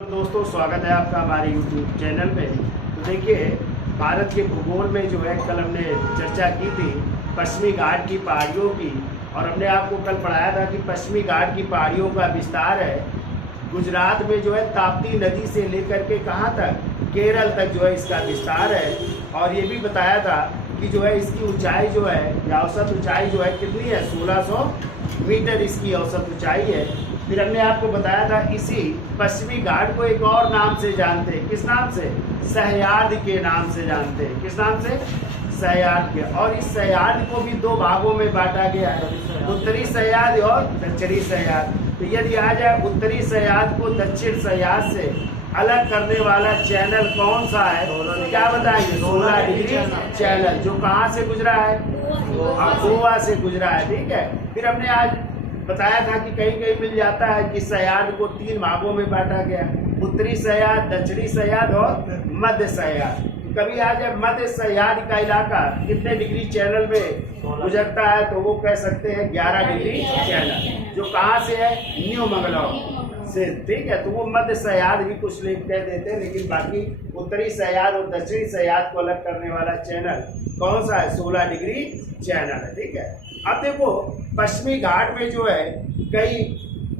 दोस्तों, स्वागत है आपका हमारे YouTube चैनल पे। तो देखिए, भारत के भूगोल में जो है कल हमने चर्चा की थी पश्चिमी घाट की पहाड़ियों की, और हमने आपको कल पढ़ाया था कि पश्चिमी घाट की पहाड़ियों का विस्तार है गुजरात में जो है ताप्ती नदी से लेकर के कहाँ तक, केरल तक जो है इसका विस्तार है। और ये भी बताया था कि जो है इसकी ऊंचाई जो है या औसत ऊंचाई जो है कितनी है, 1600 मीटर इसकी औसत ऊंचाई है। फिर हमने आपको बताया था इसी पश्चिमी घाट को एक और नाम से जानते हैं, किस नाम से, सह्याद्री के नाम से जानते हैं। किस नाम से, सह्याद्री के। और इस सह्याद्री को भी दो भागों में बांटा गया है, उत्तरी सह्याद्री और दक्षिणी सह्याद्री। तो यदि आ जाए उत्तरी सह्याद्री को दक्षिण सह्याद्री से अलग करने वाला चैनल कौन सा है, तो क्या बताएंगे, 16 डिग्री चैनल, जो कहाँ से गुजरा है, गोवा से गुजरा है। ठीक है। फिर हमने आज बताया था कि कहीं कहीं मिल जाता है कि सह्याद्री को 3 भागों में बांटा गया, उत्तरी सह्याद्री, दक्षिणी सह्याद्री और मध्य सह्याद्री। कभी आ जाए मध्य सह्याद्री का इलाका कितने डिग्री चैनल में गुजरता है, तो वो कह सकते हैं 11 डिग्री चैनल, जो कहाँ से है, न्यू मंगलौर से। ठीक है। तो वो मध्य सह्याद्री भी कुछ लोग कह देते हैं, लेकिन बाकी उत्तरी सह्याद्री और दक्षिणी सह्याद्री को अलग करने वाला चैनल कौन सा है, 16 डिग्री चैनल है। ठीक है। अब देखो, पश्चिमी घाट में जो है कई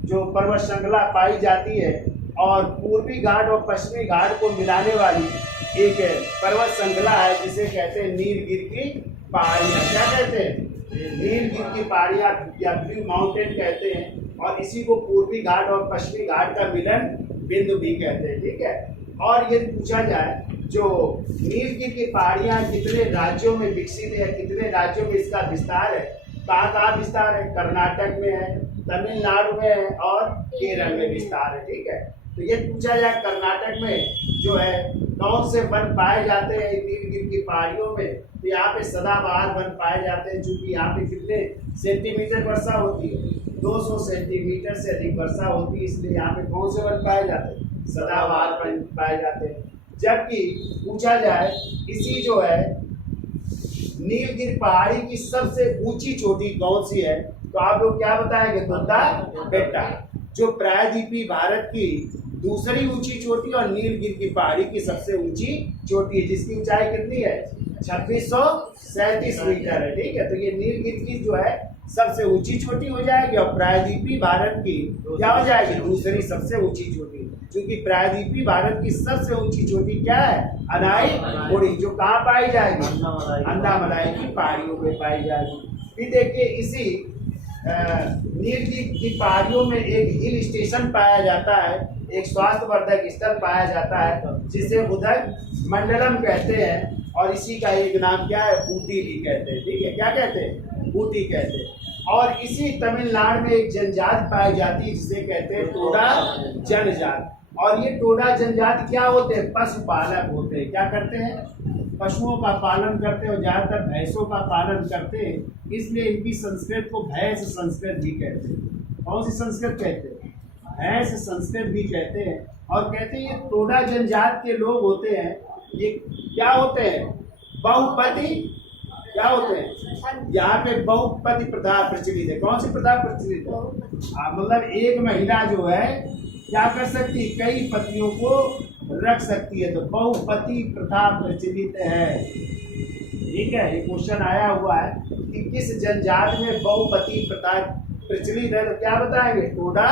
जो पर्वत श्रृंखला पाई जाती है, और पूर्वी घाट और पश्चिमी घाट को मिलाने वाली एक पर्वत श्रृंखला है जिसे कहते हैं नीलगिरी की पहाड़ियाँ। क्या कहते हैं, नीलगिरी की पहाड़ियाँ या ब्लू माउंटेन कहते हैं, और इसी को पूर्वी घाट और पश्चिमी घाट का मिलन बिंदु भी कहते हैं। ठीक है। और यदि पूछा जाए जो नीलगिरी की पहाड़ियाँ कितने राज्यों में विकसित है, कितने राज्यों में इसका विस्तार है, कहाँ विस्तार है, कर्नाटक में है, तमिलनाडु में है और केरल में विस्तार है। ठीक है। तो ये पूछा जाए कर्नाटक में जो है कौन से वन पाए जाते हैं नीलगिरी की पहाड़ियों में, तो यहाँ पे सदाबहार वन पाए जाते हैं, चूंकि यहाँ पे कितने सेंटीमीटर वर्षा होती है, 200 सेंटीमीटर से अधिक वर्षा होती है, इसलिए यहाँ पे कौन से वन पाए जाते हैं, सदाबहार वन पाए जाते हैं। जबकि पूछा जाए इसी जो है नीलगिरी पहाड़ी की सबसे ऊंची चोटी कौन सी है, तो आप लोग क्या बताएंगे, दुद्धा बेटा, जो प्रायद्वीपीय भारत की दूसरी ऊंची चोटी और नीलगिरी की पहाड़ी की सबसे ऊंची चोटी है, जिसकी ऊंचाई कितनी है, 2637 मीटर है। ठीक है। तो ये नीलगिरी की जो है सबसे ऊंची चोटी हो जाएगी, और प्रायद्वीपीय भारत की क्या हो जाएगी, दूसरी सबसे ऊंची चोटी। क्योंकि प्रायद्वीपीय भारत की सबसे ऊंची चोटी क्या है, अनाई, जो कहाँ पाई जाएगी, अन्नामलाई की पहाड़ियों में पाई जाएगी। फिर देखिए इसी नीलगिरी की पहाड़ियों में एक हिल स्टेशन पाया जाता है, एक स्वास्थ्यवर्धक स्थल पाया जाता है जिसे उदक मंडलम कहते हैं, और इसी का एक नाम क्या है, ऊटी भी कहते हैं। ठीक है। क्या कहते हैं, ऊटी कहते हैं। और इसी तमिलनाडु में एक जनजाति पाई जाती है जिसे कहते हैं टोडा जनजाति। और ये टोडा जनजाति क्या होते हैं, पशुपालक होते हैं। क्या करते हैं, पशुओं का पालन करते हैं, और ज्यादातर भैंसों का पालन करते हैं, इसलिए इनकी संस्कृत को भैंस संस्कृत भी कहते हैं। कौन सी संस्कृत कहते हैं, भैंस संस्कृत भी कहते हैं। और कहते हैं ये टोडा जनजाति के लोग होते हैं, ये क्या होते हैं, बहुपति, क्या होते हैं, यहाँ पे बहुपति प्रथा प्रचलित है। कौन सी प्रथा प्रचलित है, मतलब एक महिला जो है क्या कर सकती है, कई पतियों को रख सकती है, तो बहुपति प्रथा प्रचलित है। ठीक है। ये क्वेश्चन आया हुआ है कि किस जनजाति में बहुपति प्रथा प्रचलित है, तो क्या बताएंगे, टोडा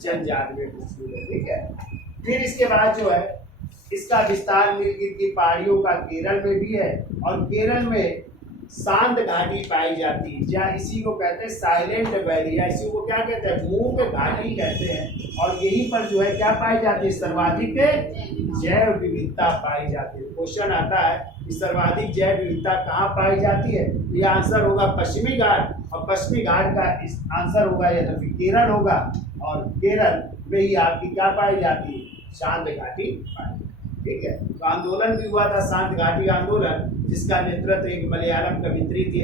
जनजाति में प्रचलित है। ठीक है। फिर इसके बाद जो है इसका विस्तार नीलगिरी की पहाड़ियों का केरल में भी है, और केरल में शांत घाटी पाई जाती है, जहाँ इसी को कहते हैं साइलेंट वैली, या इसी को क्या कहते हैं, मूक घाटी कहते हैं। और यहीं पर जो है क्या पाई जाती है, सर्वाधिक जैव विविधता पाई जाती है। क्वेश्चन आता है कि सर्वाधिक जैव विविधता कहाँ पाई जाती है, तो यह आंसर होगा पश्चिमी घाट, और पश्चिमी घाट का इस आंसर होगा या तो फिर केरल होगा, और केरल में ही आपकी क्या पाई जाती है, शांत घाटी पाई। ठीक है। तो आंदोलन भी हुआ था, शांत घाटी आंदोलन, जिसका नेतृत्व एक मलयालम कवित्री थी,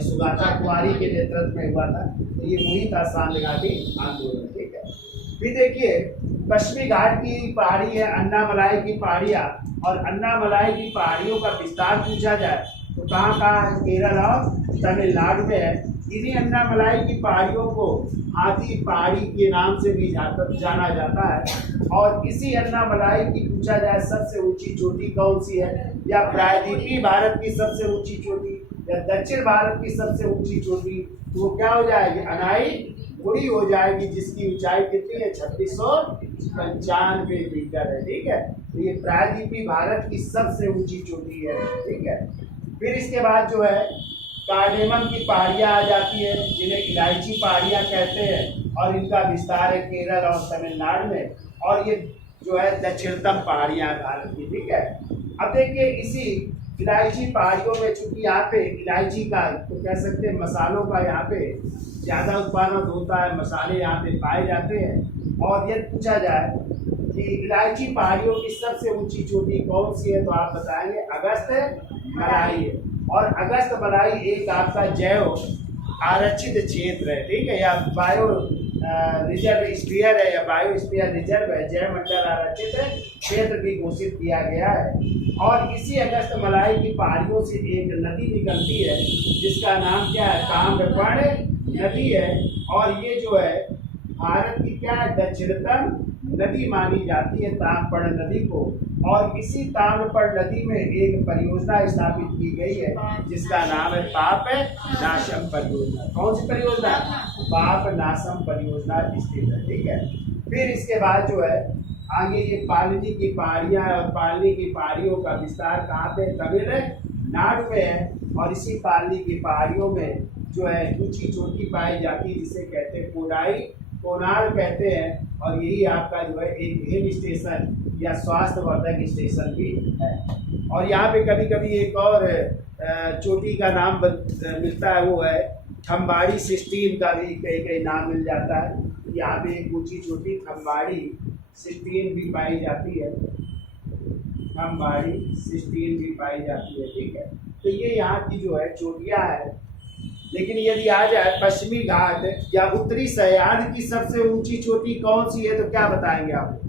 सुगाता कुमारी के नेतृत्व में हुआ था। तो ये वही था शांत घाटी आंदोलन। ठीक है। फिर देखिए पश्चिमी घाट की पहाड़ी है अन्नामलाई की पहाड़ियाँ, और अन्नामलाई की पहाड़ियों का विस्तार पूछा जाए तो कहाँ कहाँ है, केरल और तमिलनाडु में है। इन्हीं अन्नामलाई की पहाड़ियों को हाथी पहाड़ी के नाम से भी जाना जाता है। और इसी अन्नामलाई की पूछा जाए सबसे ऊंची चोटी कौन सी है, या प्रायद्वीपीय भारत की सबसे ऊंची चोटी, या दक्षिण भारत की सबसे ऊंची चोटी, तो वो क्या हो जाएगी, अनाई गुड़ी हो जाएगी, जिसकी ऊंचाई कितनी है, 2695 मीटर है। ठीक है, तो ये प्रायद्वीपीय भारत की सबसे ऊंची चोटी है। ठीक है, फिर इसके बाद जो है कार्डेमम की पहाड़ियाँ आ जाती है, जिन्हें इलायची पहाड़ियाँ कहते हैं, और इनका विस्तार है केरल और तमिलनाडु में, और ये जो है दक्षिणतम पहाड़ियाँ भारत की। ठीक है, अब देखिए इसी इलायची पहाड़ियों में, चूंकि यहाँ पे इलायची का तो कह सकते हैं मसालों का यहाँ पे ज़्यादा उत्पादन होता है, मसाले यहाँ पे पाए जाते हैं। और यदि पूछा जाए कि इलायची पहाड़ियों की सबसे ऊंची चोटी कौन सी है, तो आप बताएंगे अगस्त मलाई है। और अगस्त मलाई एक आपका जैव आरक्षित क्षेत्र है। ठीक है, या बायो रिजर्व स्पीयर है, या बायो स्पीयर रिजर्व है, जैव मंडल आरक्षित क्षेत्र भी घोषित किया गया है। और इसी अगस्त मलाई की पहाड़ियों से एक नदी निकलती है, जिसका नाम क्या है, ताम्रपर्णी नदी है। और ये जो है भारत की क्या है, दक्षिणतम नदी मानी जाती है ताम्रपर्णी नदी को। और इसी ताम्रपर्णी नदी में एक परियोजना स्थापित की गई है, जिसका नाम है पाप नाशम परियोजना। कौन सी परियोजना, पाप नाशम परियोजना स्थित है। ठीक है, फिर इसके बाद जो है आगे ये पालनी की पहाड़ियाँ है, और पालनी की पहाड़ियों का विस्तार कहाँ पे, तमिलनाडु में है। और इसी पालनी की पहाड़ियों में जो है ऊंची चोटी पाई जाती है, जिसे कहते हैं कोनार कहते हैं। और यही आपका जो है एक हिल स्टेशन या स्वास्थ्यवर्धक स्टेशन भी है। और यहाँ पे कभी कभी एक और चोटी का नाम मिलता है, वो है खम्बाड़ी सिस्टीन का भी कई कई नाम मिल जाता है। यहाँ पे एक ऊंची चोटी खम्बाड़ी सिस्टीन भी पाई जाती है, खम्बाड़ी सिस्टीन भी पाई जाती है। ठीक है, तो ये यहाँ की जो है चोटियाँ है। लेकिन यदि आ जाए पश्चिमी घाट या उत्तरी सह्याद्री की सबसे ऊंची चोटी कौन सी है, तो क्या बताएंगे आप,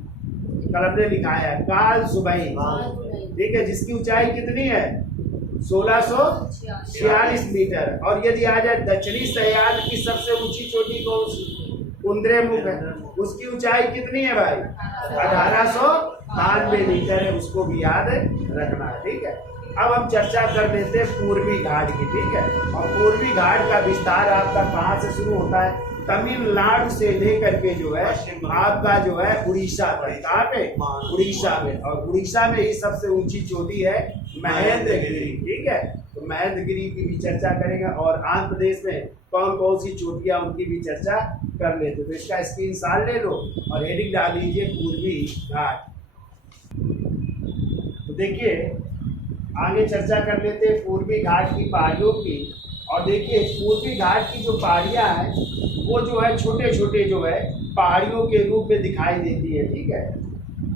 कलम ने लिखा है काल सुबही। ठीक है, जिसकी ऊंचाई कितनी है, 1646 मीटर। और यदि आ जाए दक्षिणी सह्याद्री की सबसे ऊंची चोटी कौन सी, कुंद्रेमुख है, उसकी ऊंचाई कितनी है भाई, 1892 मीटर है। उसको भी याद रखना है। ठीक है, अब हम चर्चा कर लेते हैं पूर्वी घाट की। ठीक है, और पूर्वी घाट का विस्तार आपका कहाँ से शुरू होता है, तमिलनाडु से लेकर के जो है आपका जो है उड़ीसा तक। कहाँ पे, उड़ीसा में। और उड़ीसा में ही सबसे ऊंची चोटी है महेंद्रगिरी। ठीक है, तो महेंद्रगिरी की भी चर्चा करेंगे, और आंध्र प्रदेश में कौन कौन सी चोटियाँ उनकी भी चर्चा कर लेते। तो इसका स्क्रीनशॉट ले लो और हेडिंग डाल लीजिए पूर्वी घाट। तो देखिए आगे चर्चा कर लेते हैं पूर्वी घाट की पहाड़ियों की। और देखिए पूर्वी घाट की जो पहाड़ियाँ हैं वो जो है छोटे छोटे जो है पहाड़ियों के रूप में दिखाई देती है। ठीक है,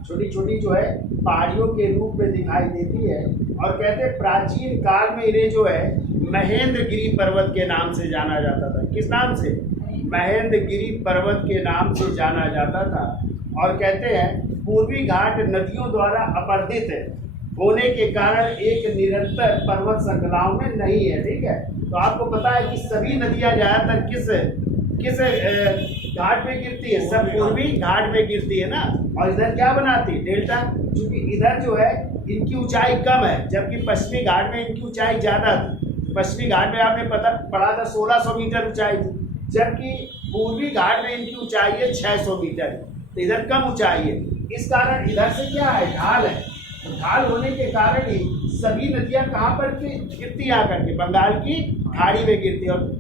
छोटी छोटी जो है पहाड़ियों के रूप में दिखाई देती है। और कहते हैं प्राचीन काल में इन्हें जो है महेंद्रगिरी पर्वत के नाम से जाना जाता था। किस नाम से, महेंद्रगिरी पर्वत के नाम से जाना जाता था। और कहते हैं पूर्वी घाट नदियों द्वारा अपर्दित होने के कारण एक निरंतर पर्वत श्रृंखलाओं में नहीं है। ठीक है, तो आपको पता है कि सभी नदियां ज़्यादातर किस घाट में गिरती है, सब पूर्वी घाट में गिरती है ना। और इधर क्या बनाती है, डेल्टा। क्योंकि इधर जो है इनकी ऊंचाई कम है, जबकि पश्चिमी घाट में इनकी ऊंचाई ज़्यादा थी। पश्चिमी घाट में आपने पढ़ा था 1600 मीटर ऊंचाई थी, जबकि पूर्वी घाट में इनकी ऊंचाई है 600 मीटर। तो इधर कम ऊंचाई है, इस कारण इधर से क्या है, ढाल है। ढाल होने के कारण ही सभी नदियां कहाँ पर गिरती आकर के, बंगाल की खाड़ी में गिरती है। और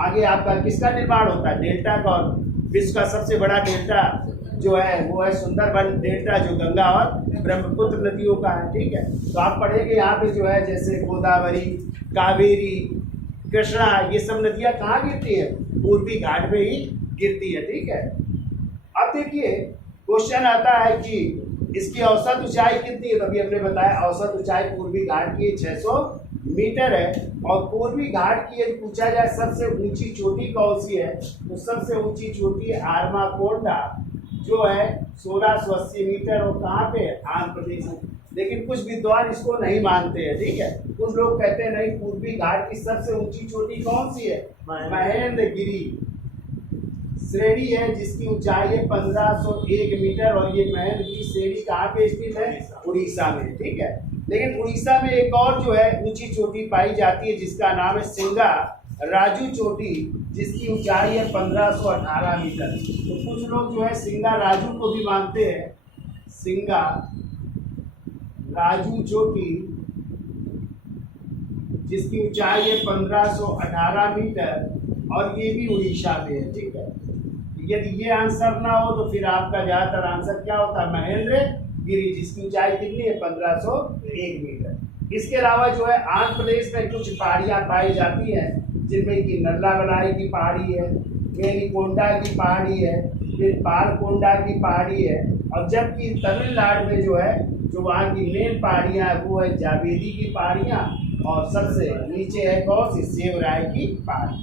आगे आपका किसका निर्माण होता है, डेल्टा का। और विश्व का सबसे बड़ा डेल्टा जो है वो है सुंदरबन डेल्टा, जो गंगा और ब्रह्मपुत्र नदियों का है। ठीक है, तो आप पढ़ेंगे यहाँ पे जो है जैसे गोदावरी, कावेरी, कृष्णा, ये सब नदियाँ कहाँ गिरती है, पूर्वी घाट में ही गिरती है। ठीक है, अब देखिए क्वेश्चन आता है कि इसकी औसत ऊंचाई कितनी है। तो अभी हमने बताया औसत ऊंचाई पूर्वी घाट की 600 मीटर है। और पूर्वी घाट की यदि पूछा जाए सबसे ऊंची चोटी कौन सी है, तो सबसे ऊंची चोटी है आर्माकोंडा, जो है 1680 मीटर, और कहाँ पे है? आंध्र प्रदेश में। लेकिन कुछ विद्वान इसको नहीं मानते हैं, ठीक है। कुछ लोग कहते हैं नहीं, पूर्वी घाट की सबसे ऊंची चोटी कौन सी है? महेंद्रगिरी श्रेणी है, जिसकी ऊंचाई है 1501 मीटर, और ये महेंद्रगिरी श्रेणी कहाँ पे स्थित है? उड़ीसा में, ठीक है। लेकिन उड़ीसा में एक और जो है ऊंची चोटी पाई जाती है, जिसका नाम है सिंगा राजू चोटी, जिसकी ऊंचाई है 1518 मीटर। तो कुछ लोग जो है सिंगा राजू को भी मानते हैं, सिंगा राजू चोटी, जिसकी ऊंचाई है 1518 मीटर, और ये भी उड़ीसा में है, ठीक है। यदि ये आंसर ना हो तो फिर आपका ज्यादातर आंसर क्या होता है? महेंद्रगिरी, जिसकी ऊंचाई कितनी है? 1501 मीटर। इसके अलावा जो है आंध्र प्रदेश में कुछ पहाड़ियां पाई जाती हैं, जिनमें कि नल्लाबलाई की पहाड़ी है, वेलिकोंडा की पहाड़ी है, फिर पालकोंडा की पहाड़ी है, और जबकि तमिलनाडु में जो है, जो वहाँ की मेन पहाड़ियाँ है वो है जावेदी की पहाड़ियाँ, और सबसे नीचे है कौन सी? सेवराय की पहाड़ी।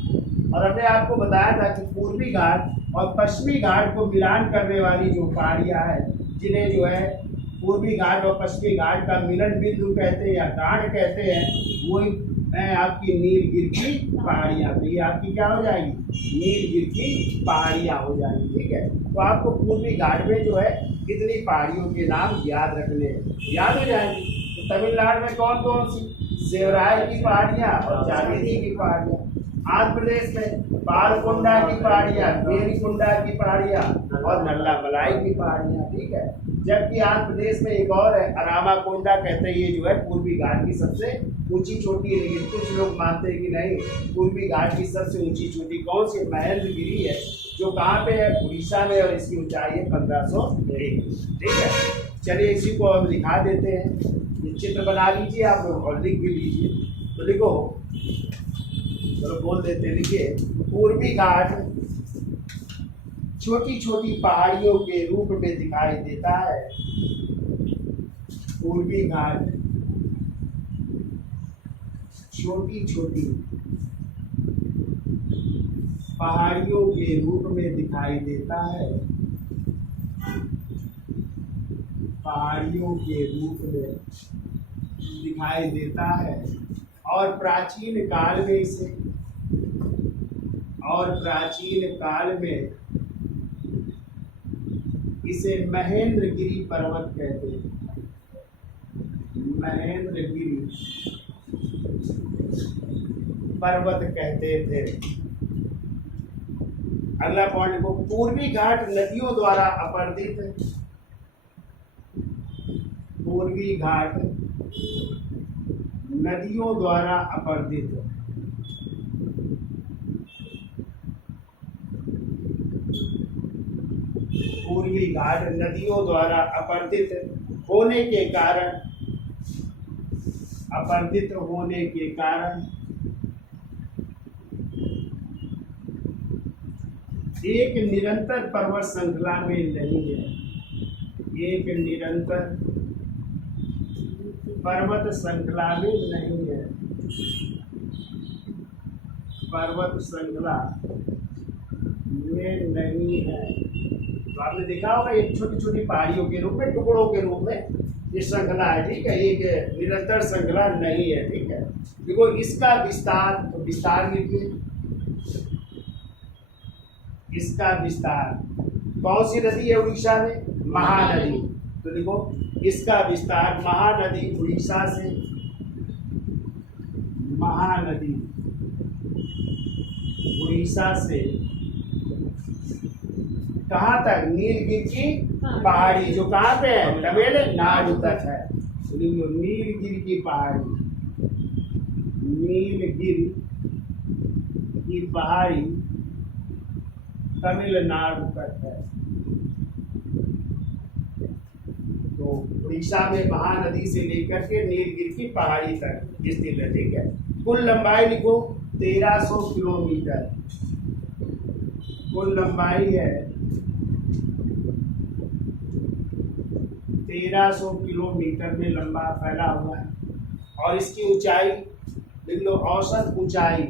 और हमने आपको बताया था कि पूर्वी घाट और पश्चिमी घाट को मिलान करने वाली जो पहाड़ियाँ हैं, जिन्हें जो है पूर्वी घाट और पश्चिमी घाट का मिलन बिंदु कहते हैं या गांठ कहते हैं, वही है आपकी नीलगिरी की पहाड़ियाँ। तो ये आपकी क्या हो जाएगी? नीलगिरी की पहाड़ियाँ हो जाएंगी, ठीक है। तो आपको पूर्वी घाट में जो है कितनी पहाड़ियों के नाम याद रखने हैं, याद हो जाएंगी। तो तमिलनाडु में कौन कौन सी? सेवराय की पहाड़ियाँ और जावेदी की पहाड़ियाँ। आंध्र प्रदेश में पालकोंडा की पहाड़ियाँ, वेलिकोंडा की पहाड़ियाँ और नल्लामलाई की पहाड़ियाँ, ठीक है। जबकि आंध्र प्रदेश में एक और है, अरामाकोंडा कहते हैं, ये जो है पूर्वी घाट की सबसे ऊंची चोटी है। लेकिन कुछ लोग मानते हैं कि नहीं, पूर्वी घाट की सबसे ऊंची चोटी कौन सी? महेंद्रगिरी है, जो कहाँ पे है? उड़ीसा में, और इसकी ऊंचाई है 1501, ठीक है। चलिए इसी को हम दिखा देते हैं। ये चित्र बना लीजिए आप लोग और लिख भी लीजिए। तो लिखो, चलो बोल देते, लिखिए। पूर्वी घाट छोटी छोटी पहाड़ियों के रूप में दिखाई देता है। पूर्वी घाट छोटी छोटी पहाड़ियों के रूप में दिखाई देता है। पहाड़ियों के रूप में दिखाई देता है, और प्राचीन काल में इसे महेंद्रगिरी पर्वत कहते हैं। महेंद्रगिरी पर्वत कहते थे। अगला पॉइंट को, पूर्वी घाट नदियों द्वारा अपर्दित है। पूर्वी घाट नदियों द्वारा अपर्दित है। पूर्वी घाट नदियों द्वारा अपर्दित होने के कारण एक निरंतर पर्वत श्रृंखला में नहीं है। एक निरंतर पर्वत श्रृंखला में नहीं है। पर्वत श्रृंखला में नहीं है। तो आपने देखा होगा, एक छोटी छोटी पहाड़ियों के रूप में, टुकड़ों के रूप में ये श्रृंखला है, ठीक है। एक निरंतर श्रृंखला नहीं है, ठीक है। देखो इसका विस्तार, तो विस्तार लिखिए। इसका विस्तार कौन सी नदी है उड़ीसा में? महानदी। तो देखो इसका विस्तार महानदी उड़ीसा से, महानदी उड़ीसा से कहाँ तक? नीलगिरी की पहाड़ी, जो कहाँ पे है? तमिलनाडु तक है। नीलगिरी की पहाड़ी, नीलगिरी की पहाड़ी तमिलनाडु तक है। तो उड़ीसा में महानदी से लेकर के नीलगिरी की पहाड़ी तक स्थित है, ठीक है। कुल लंबाई लिखो 1300 किलोमीटर। कुल लंबाई है 1300 किलोमीटर में लंबा फैला हुआ है, और इसकी ऊंचाई लिख लो, औसत ऊंचाई,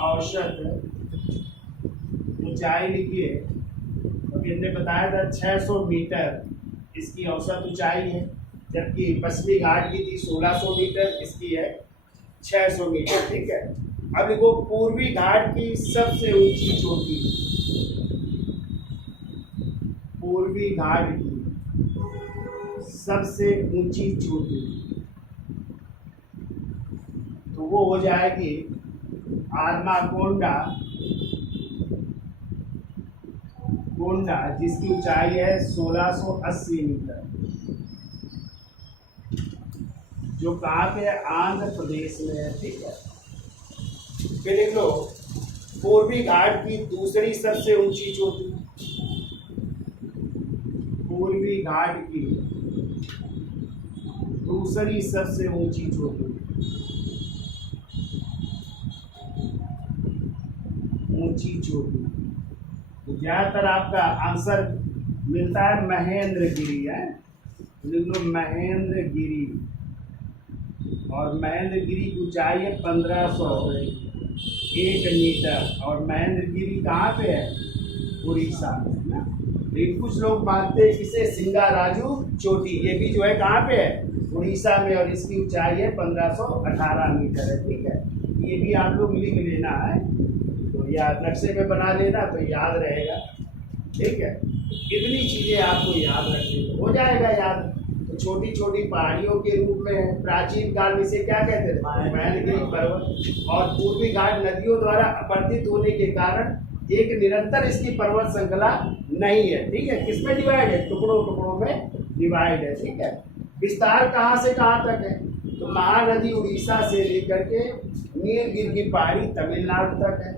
औसत ऊंचाई लिखिए इनने बताया था 600 मीटर इसकी औसत ऊंचाई है, जबकि पश्चिमी घाट की थी 1600 मीटर, इसकी है 600 मीटर। ठीक है, अब देखो पूर्वी घाट की सबसे ऊंची चोटी, पूर्वी घाट की सबसे ऊंची चोटी, तो वो हो जाएगी आर्माकोंडा जिसकी ऊंचाई है 1680 मीटर, जो कहाँ पे है, आंध्र प्रदेश में है। ठीक है, फिर देख लो पूर्वी घाट की दूसरी सबसे ऊंची चोटी, पूर्वी घाट की दूसरी सबसे ऊंची चोटी, ऊंची चोटी, ज्यादातर आपका आंसर मिलता है महेंद्रगिरी है, लिख लो महेंद्रगिरी, और महेंद्रगिरी की ऊंचाई है 1501 मीटर, और महेंद्रगिरी कहाँ पे है, उड़ीसा में ना। लेकिन कुछ लोग मानते हैं इसे सिंगाराजू चोटी, ये भी जो है कहाँ पे है, उड़ीसा में, और इसकी ऊंचाई है 1518 मीटर है। ठीक है, ये भी आप लोग लिख लेना है, तो या नक्शे में बना लेना तो याद रहेगा। ठीक है, इतनी चीजें आपको याद रखनी हो जाएगा याद। तो छोटी छोटी पहाड़ियों के रूप में प्राचीन काल में इसे क्या कहते थे, महेंद्रगिरी पर्वत, और पूर्वी घाट नदियों द्वारा अपरदित होने के कारण एक निरंतर इसकी पर्वत श्रृंखला नहीं है। ठीक है, किसमें डिवाइड है, टुकड़ों टुकड़ों में डिवाइड है। ठीक है, विस्तार कहाँ से कहाँ तक है, तो महानदी उड़ीसा से लेकर के नीलगिरी की पहाड़ी तमिलनाडु तक है।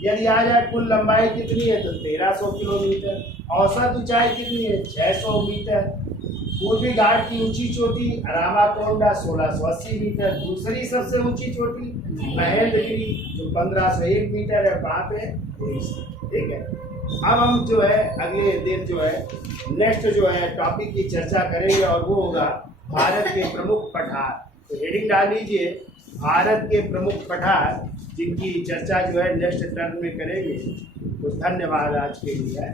यदि आ जाए कुल लंबाई कितनी है, तो 1300 किलोमीटर, औसत ऊंचाई कितनी है, 600 मीटर। पूर्वी घाट की ऊंची चोटी रामाकोंडा 1680 मीटर, दूसरी सबसे ऊंची चोटी महेंद्रगिरी जो 1501 मीटर है, कहाँ पे, उड़ीसा। ठीक है, अब हम जो है अगले दिन जो है नेक्स्ट जो है टॉपिक की चर्चा करेंगे, और वो होगा भारत के प्रमुख पठार। तो हेडिंग डाल लीजिए, भारत के प्रमुख पठार, जिनकी चर्चा जो है नेक्स्ट टर्न में करेंगे। तो धन्यवाद आज के लिए।